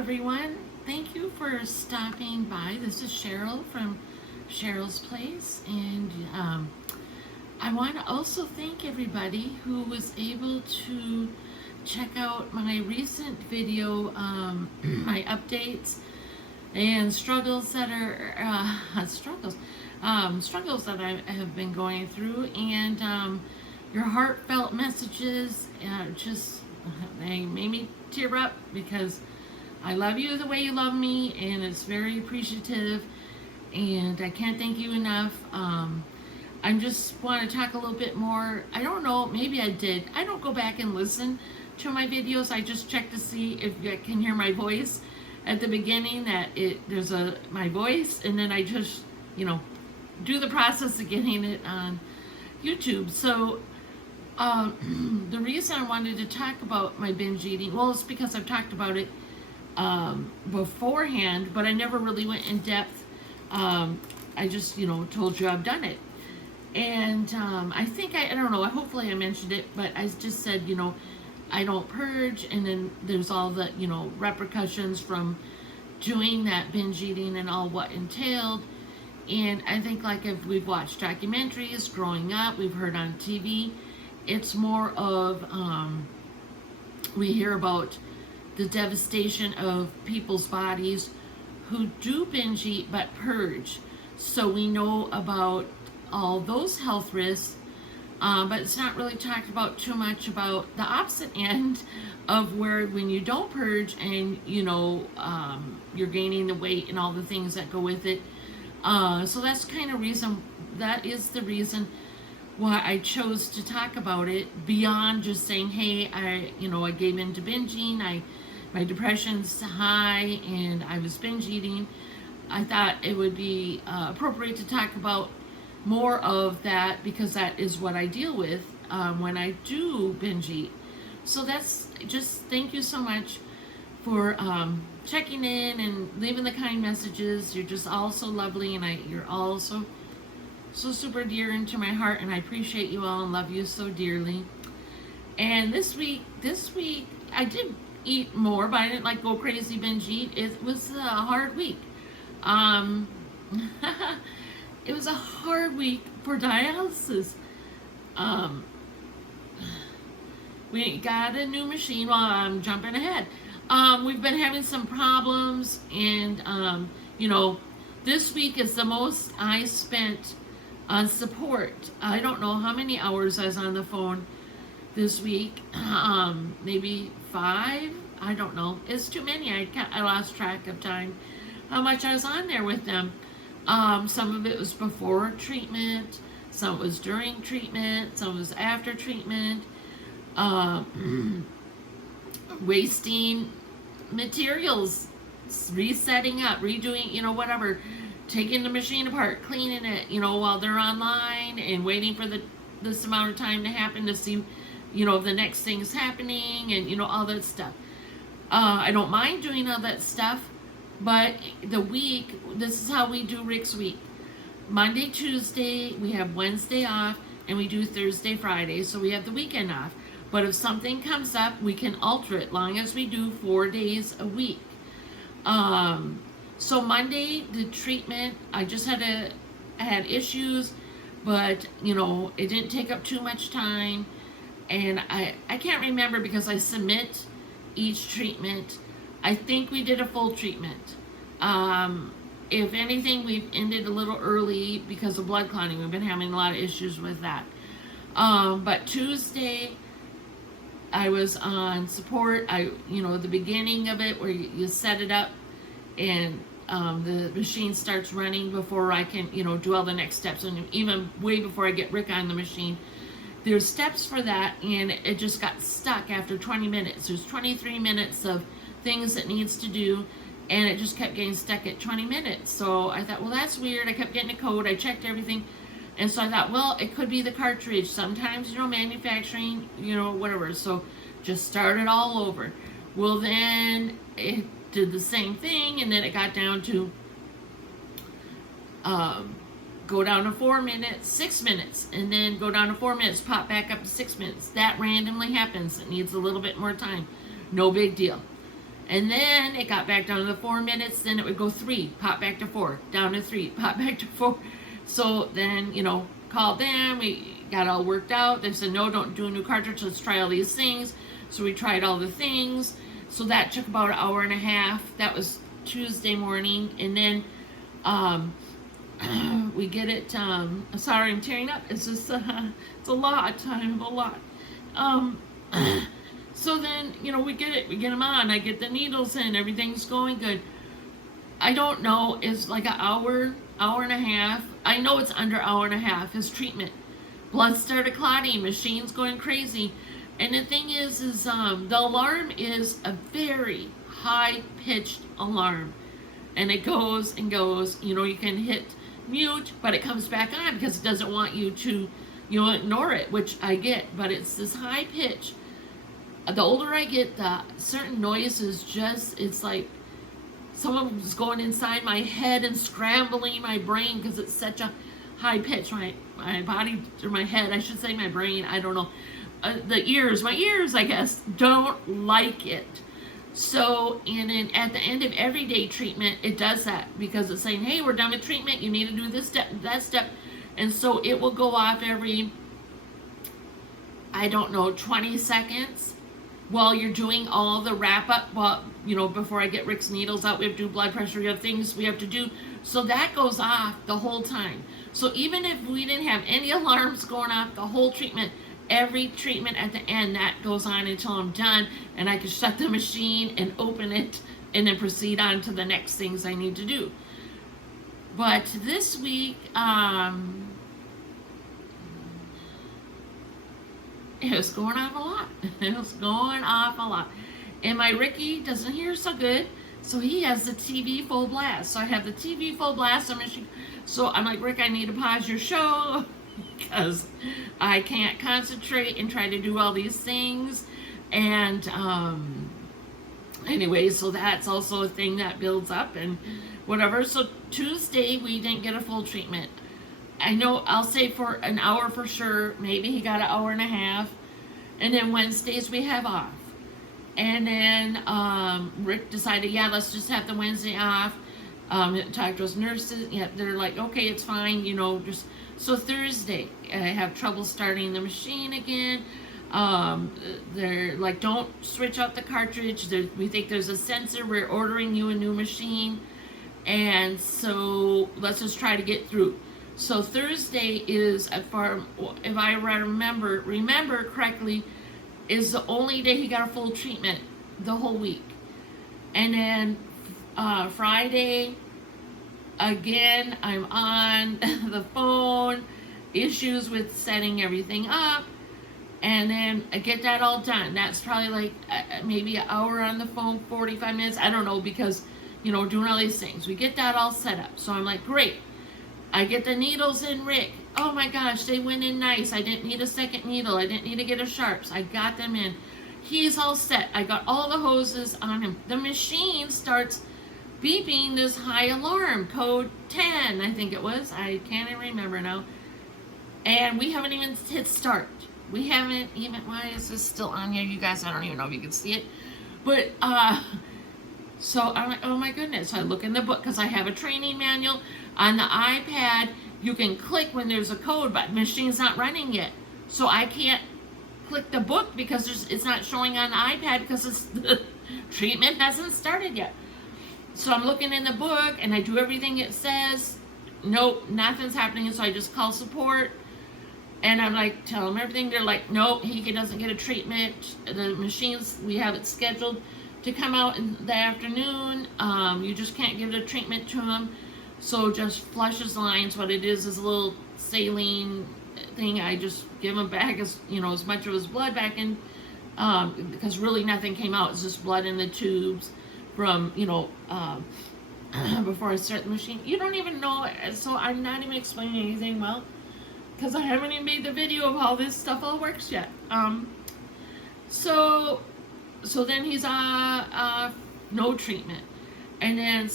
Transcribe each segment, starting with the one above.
everyone. Thank you for stopping by. This is Cheryl from Cheryl's Place, and I want to also thank everybody who was able to check out my recent video, my updates and struggles that are struggles that I have been going through, and your heartfelt messages they made me tear up because I love you the way you love me, and it's very appreciative, and I can't thank you enough. I just want to talk a little bit more. I don't know, maybe I did. I don't go back and listen to my videos. I just check to see if you can hear my voice at the beginning, that there's my voice, and then I just, do the process of getting it on YouTube. So the reason I wanted to talk about my binge eating, well, it's because I've talked about it beforehand, but I never really went in depth. I just, told you I've done it. And I think, I don't know, hopefully I mentioned it, but I just said, I don't purge, and then there's all the, repercussions from doing that binge eating and all what entailed. And I think, like, if we've watched documentaries growing up, we've heard on TV, it's more of, we hear about the devastation of people's bodies who do binge eat but purge. So we know about all those health risks, but it's not really talked about too much about the opposite end of where when you don't purge and, you're gaining the weight and all the things that go with it. So that's that is the reason why I chose to talk about it, beyond just saying, hey, I gave in to binging, my depression's high and I was binge eating. I thought it would be appropriate to talk about more of that, because that is what I deal with when I do binge eat. So that's just, thank you so much for checking in and leaving the kind messages. You're just all so lovely, and you're all so super dear into my heart, and I appreciate you all and love you so dearly. And this week I did eat more, but I didn't go crazy binge eat. It was a hard week. It was a hard week for dialysis. We got a new machine. Well, I'm jumping ahead. We've been having some problems, and this week is the most I spent on support. I don't know how many hours I was on the phone this week. Maybe 5. I don't know. It's too many. I lost track of time, how much I was on there with them. Some of it was before treatment, some was during treatment, some was after treatment. Wasting materials, resetting up, redoing, whatever, taking the machine apart, cleaning it, while they're online and waiting for this amount of time to happen to see, if the next thing's happening, and, all that stuff. I don't mind doing all that stuff, but the week, this is how we do Rick's week. Monday, Tuesday, we have Wednesday off, and we do Thursday, Friday, so we have the weekend off. But if something comes up, we can alter it, long as we do 4 days a week. So Monday, the treatment, I had issues, but, it didn't take up too much time. And I can't remember, because I submit each treatment. I think we did a full treatment. If anything, we've ended a little early because of blood clotting. We've been having a lot of issues with that. But Tuesday, I was on support. The beginning of it, where you set it up and the machine starts running before I can, do all the next steps. And even way before I get Rick on the machine, there's steps for that, and it just got stuck after 20 minutes. There's 23 minutes of things it needs to do, and it just kept getting stuck at 20 minutes. So I thought, well, that's weird. I kept getting a code. I checked everything. And so I thought, well, it could be the cartridge. Sometimes, manufacturing, whatever. So just start it all over. Well, then it did the same thing, and then it got down to go down to 4 minutes, 6 minutes, and then go down to 4 minutes, pop back up to 6 minutes. That randomly happens. It needs a little bit more time. No big deal. And then it got back down to the 4 minutes, then it would go 3, pop back to 4, down to 3, pop back to 4. So then, called them, we got all worked out. They said, no, don't do a new cartridge, let's try all these things. So we tried all the things. So that took about an hour and a half. That was Tuesday morning. And then we get it, sorry, I'm tearing up. It's just, it's a lot, a lot. So then, we get them on. I get the needles in, everything's going good. I don't know, it's like an hour and a half. I know it's under an hour and a half, his treatment. Blood started clotting, machine's going crazy. And the thing is the alarm is a very high-pitched alarm. And it goes and goes. You can hit mute, but it comes back on because it doesn't want you to, ignore it, which I get. But it's this high pitch. The older I get, the certain noises it's like someone's going inside my head and scrambling my brain because it's such a high pitch. My body, or my head, I should say my brain, I don't know. My ears, I guess, don't like it. So, at the end of everyday treatment, it does that because it's saying, hey, we're done with treatment. You need to do this step, that step. And so it will go off every, 20 seconds while you're doing all the wrap up. Well, before I get Rick's needles out, we have to do blood pressure. We have things we have to do. So that goes off the whole time. So even if we didn't have any alarms going off the whole treatment, every treatment at the end, that goes on until I'm done, and I can shut the machine and open it and then proceed on to the next things I need to do. But this week, it was going off a lot. It was going off a lot. And my Ricky doesn't hear so good, so he has the TV full blast. So I have the TV full blast on machine. So I'm like, Rick, I need to pause your show because I can't concentrate and try to do all these things. And anyway, so that's also a thing that builds up and whatever. So Tuesday we didn't get a full treatment. I know, I'll say for an hour for sure. Maybe he got an hour and a half. And then Wednesdays we have off. And then Rick decided, yeah, let's just have the Wednesday off. Talked to his nurses. Yeah, they're like, okay, it's fine. Just so Thursday, I have trouble starting the machine again. They're like, don't switch out the cartridge. We think there's a sensor. We're ordering you a new machine. And so let's just try to get through. So Thursday is, if I remember correctly, is the only day he got a full treatment the whole week. And then Friday, again, I'm on the phone, issues with setting everything up, and then I get that all done. That's probably like maybe an hour on the phone, 45 minutes, I don't know, because, doing all these things. We get that all set up. So I'm like, great. I get the needles in Rick. Oh my gosh, they went in nice. I didn't need a second needle. I didn't need to get a sharps. I got them in. He's all set. I got all the hoses on him. The machine starts beeping this high alarm, code 10, I think it was. I can't even remember now. And we haven't even hit start. We haven't even, why is this still on here, you guys? I don't even know if you can see it. But, so I'm like, oh my goodness. So I look in the book because I have a training manual. On the iPad, you can click when there's a code, but the machine's not running yet. So I can't click the book because it's not showing on the iPad because the treatment hasn't started yet. So I'm looking in the book and I do everything it says. Nope, nothing's happening. So I just call support and I'm like, tell them everything. They're like, nope, he doesn't get a treatment. The machines, we have it scheduled to come out in the afternoon. You just can't give a treatment to him. So just flush his lines. What it is a little saline thing. I just give him back as much of his blood back in, because really nothing came out. It's just blood in the tubes from before I start the machine. You don't even know, so I'm not even explaining anything well because I haven't even made the video of how this stuff all works yet. So then he's no treatment. And then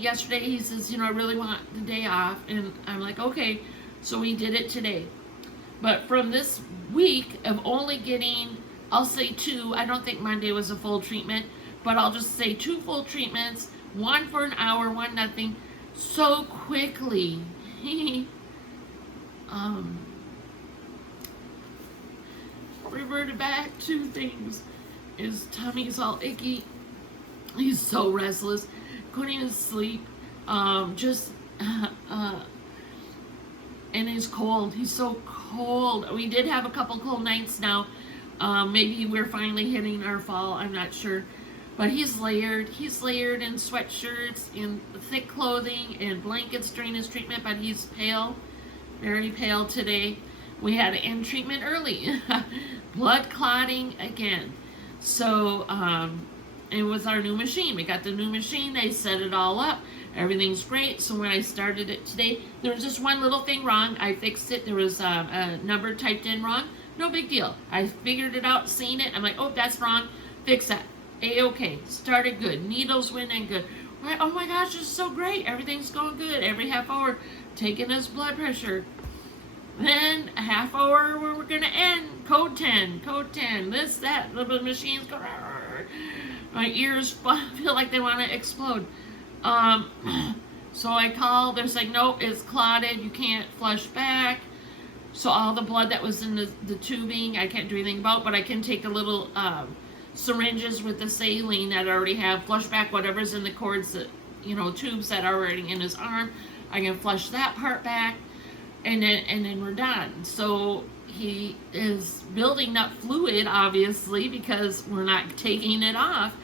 yesterday, he says, I really want the day off. And I'm like, okay. So we did it today. But from this week of only getting, I'll say 2, I don't think Monday was a full treatment. but I'll just say 2 full treatments, 1 for an hour, 1 nothing, so quickly. Reverted back to things. His tummy's all icky. He's so restless. Couldn't even sleep. And he's cold. He's so cold. We did have a couple cold nights now. Maybe we're finally hitting our fall. I'm not sure. But he's layered. He's layered in sweatshirts, in thick clothing, and blankets during his treatment. But he's pale. Very pale today. We had to end treatment early. Blood clotting again. So, it was our new machine. We got the new machine. They set it all up. Everything's great. So when I started it today, there was just one little thing wrong. I fixed it. There was a number typed in wrong. No big deal. I figured it out, seen it. I'm like, oh, that's wrong. Fix that. A-okay. Started good. Needles went in good. Oh my gosh, it's so great. Everything's going good. Every half hour, taking his blood pressure. Then a half hour where we're going to end. Code 10. Code 10. This, that. The machine's going. My ears feel like they want to explode. So I call. They're like, nope, it's clotted. You can't flush back. So all the blood that was in the tubing, I can't do anything about, but I can take a little syringes with the saline that I already have, flush back whatever's in the cords that, tubes that are already in his arm. I can flush that part back, and then we're done. So he is building up fluid, obviously, because we're not taking it off.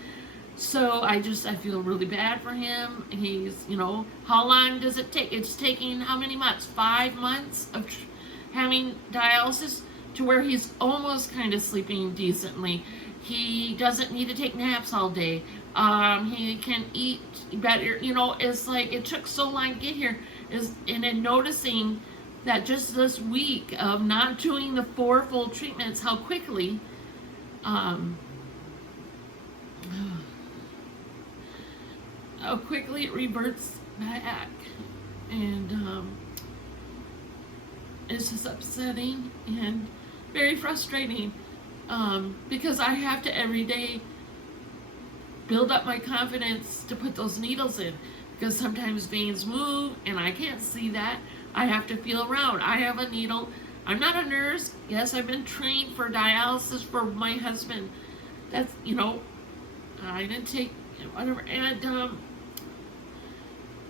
So I feel really bad for him. He's, how long does it take? It's taking how many months? 5 months of having dialysis to where he's almost kind of sleeping decently. He doesn't need to take naps all day. He can eat better. It's like it took so long to get here. And then noticing that just this week of not doing the 4 full treatments, how quickly it reverts back. And it's just upsetting and very frustrating, because I have to every day build up my confidence to put those needles in, because sometimes veins move and I can't see that. I have to feel around. I have a needle. I'm not a nurse. Yes, I've been trained for dialysis for my husband. That's, I didn't take whatever. And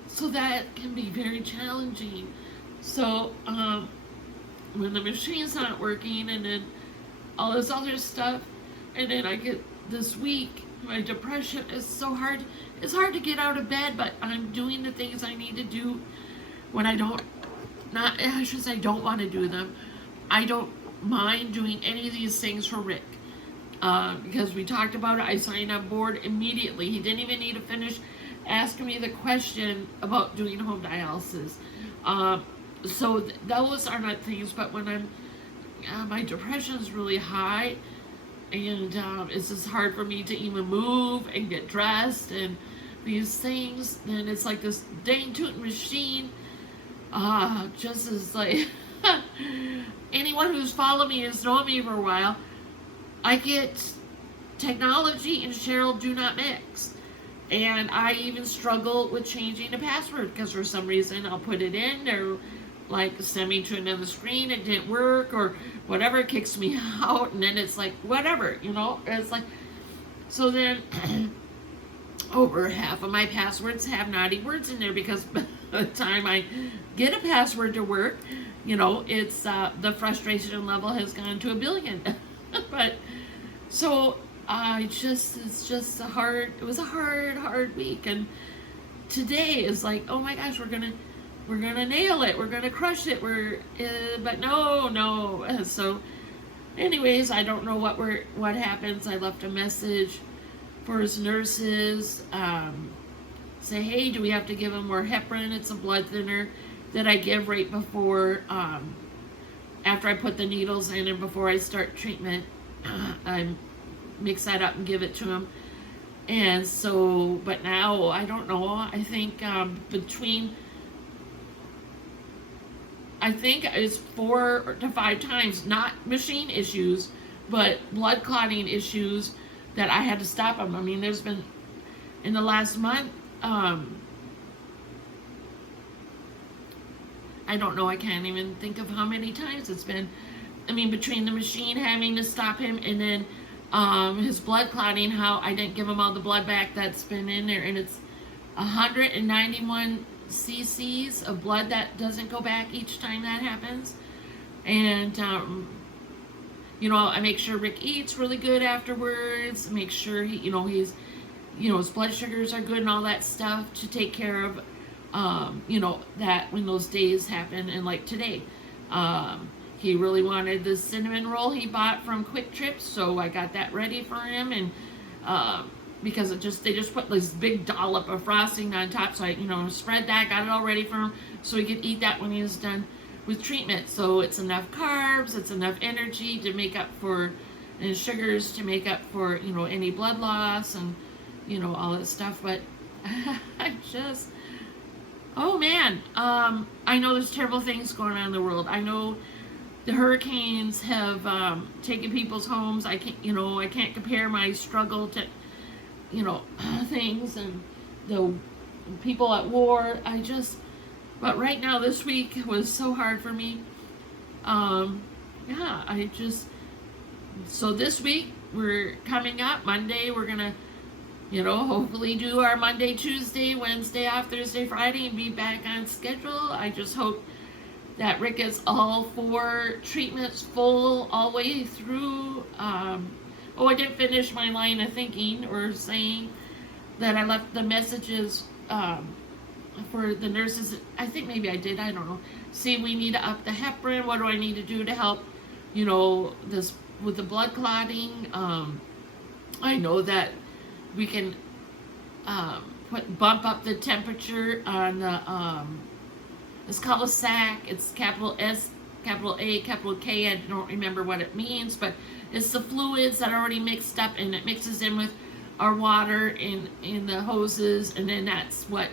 so that can be very challenging. So when the machine's not working, and then all this other stuff, and then I get this week, my depression is so hard. It's hard to get out of bed, but I'm doing the things I need to do when I don't want to do them. I don't mind doing any of these things for Rick, because we talked about it. I signed on board immediately. He didn't even need to finish asking me the question about doing home dialysis. So those are not things, but when my depression is really high, and it's just hard for me to even move and get dressed and these things, then it's like this dang tootin' machine just is like anyone who's followed me has known me for a while. I get technology and Cheryl do not mix. And I even struggle with changing the password, because for some reason I'll put it in, they're like send me to another screen, it didn't work, or whatever, it kicks me out, and then it's like whatever, it's like, so then over half of my passwords have naughty words in there, because by the time I get a password to work, it's the frustration level has gone to 1 billion. But so it was a hard week, and today is like, oh my gosh, we're gonna nail it, we're gonna crush it, but no. So anyways, I don't know what happens. I left a message for his nurses, say, hey, do we have to give him more heparin? It's a blood thinner that I give right before, after I put the needles in and before I start treatment. I mix that up and give it to him. And so, but now, I don't know, I think it's 4 to 5 times, not machine issues, but blood clotting issues that I had to stop him. I mean, there's been, in the last month, I don't know, I can't even think of how many times it's been. I mean, between the machine having to stop him and then his blood clotting, how I didn't give him all the blood back that's been in there, and it's 191 cc's of blood that doesn't go back each time that happens. And you know, I make sure Rick eats really good afterwards, make sure he, you know, he's, you know, his blood sugars are good and all that stuff to take care of, you know, that when those days happen. And like today, he really wanted the cinnamon roll he bought from Quick Trip, so I got that ready for him. And because they just put this big dollop of frosting on top, so I, you know, spread that, got it all ready for him, so he could eat that when he was done with treatment. So it's enough carbs, it's enough energy to make up for, and sugars to make up for, you know, any blood loss and, you know, all that stuff. But I just, oh man, I know there's terrible things going on in the world. I know the hurricanes have taken people's homes. I can't, you know, I can't compare my struggle to, you know, things and the people at war. But right now, this week was so hard for me. Yeah, so this week, we're coming up, Monday, we're gonna, you know, hopefully do our Monday, Tuesday, Wednesday off, Thursday, Friday, and be back on schedule. I just hope that Rick gets all 4 treatments full all the way through. Oh, I didn't finish my line of thinking or saying that I left the messages for the nurses. I think maybe I did, I don't know. See, we need to up the heparin. What do I need to do to help, you know, this with the blood clotting? I know that we can bump up the temperature on the, it's called a SAC. It's capital S, capital A, capital K. I don't remember what it means, but it's the fluids that are already mixed up, and it mixes in with our water in the hoses, and then that's what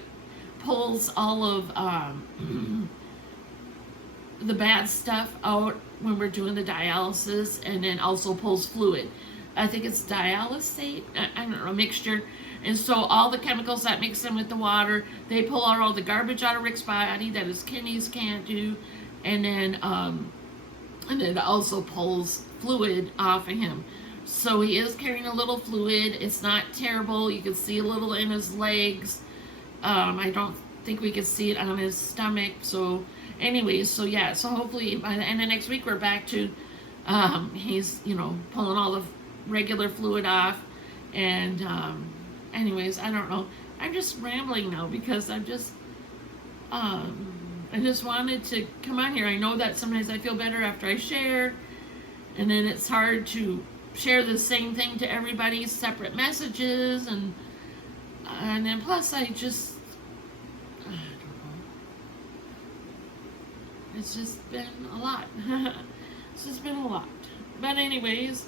pulls all of the bad stuff out when we're doing the dialysis, and then also pulls fluid. I think it's dialysate, I don't know, mixture. And so all the chemicals that mix in with the water, they pull out all the garbage out of Rick's body that his kidneys can't do, and then it also pulls fluid off of him. So he is carrying a little fluid. It's not terrible. You can see a little in his legs. I don't think we can see it on his stomach. So anyways, so yeah, so hopefully by the end of next week we're back to he's, you know, pulling all the regular fluid off. And anyways, I don't know, I'm just rambling now because I just wanted to come on here. I know that sometimes I feel better after I share, and then it's hard to share the same thing to everybody, separate messages, and then plus I don't know, it's just been a lot. It's just been a lot. But anyways,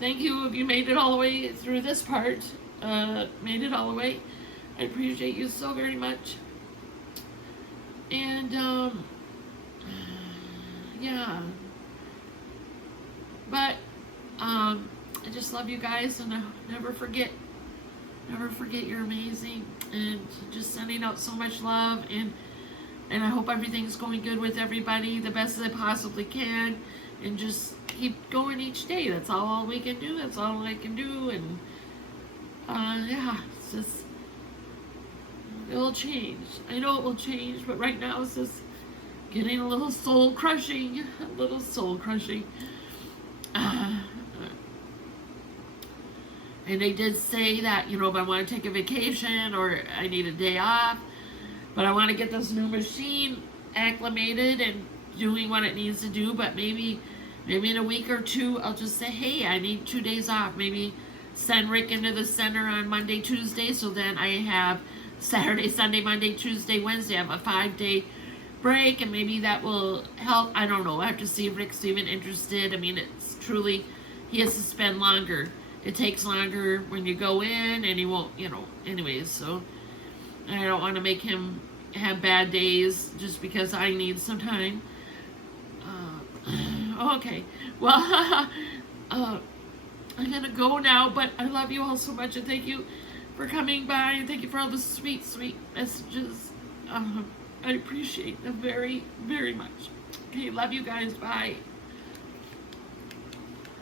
thank you if you made it all the way through this part, made it all the way. I appreciate you so very much. And yeah, but I just love you guys, and I never forget you're amazing, and just sending out so much love, and I hope everything's going good with everybody, the best as I possibly can, and just keep going each day. That's all we can do. That's all I can do. And yeah, it's just, it will change. I know it will change, but right now it's just getting a little soul crushing. A little soul crushing. And they did say that, you know, if I want to take a vacation or I need a day off, but I want to get this new machine acclimated and doing what it needs to do, but maybe in a week or two, I'll just say, hey, I need 2 days off. Maybe send Rick into the center on Monday, Tuesday, so then I have Saturday, Sunday, Monday, Tuesday, Wednesday. I have a 5-day break, and maybe that will help. I don't know. I have to see if Rick's even interested. I mean, it's truly, he has to spend longer. It takes longer when you go in, and he won't, you know, anyways, so I don't want to make him have bad days just because I need some time. Okay, well, I'm gonna go now, but I love you all so much, and thank you for coming by, and thank you for all the sweet, sweet messages. I appreciate them very, very much. Okay, love you guys. Bye.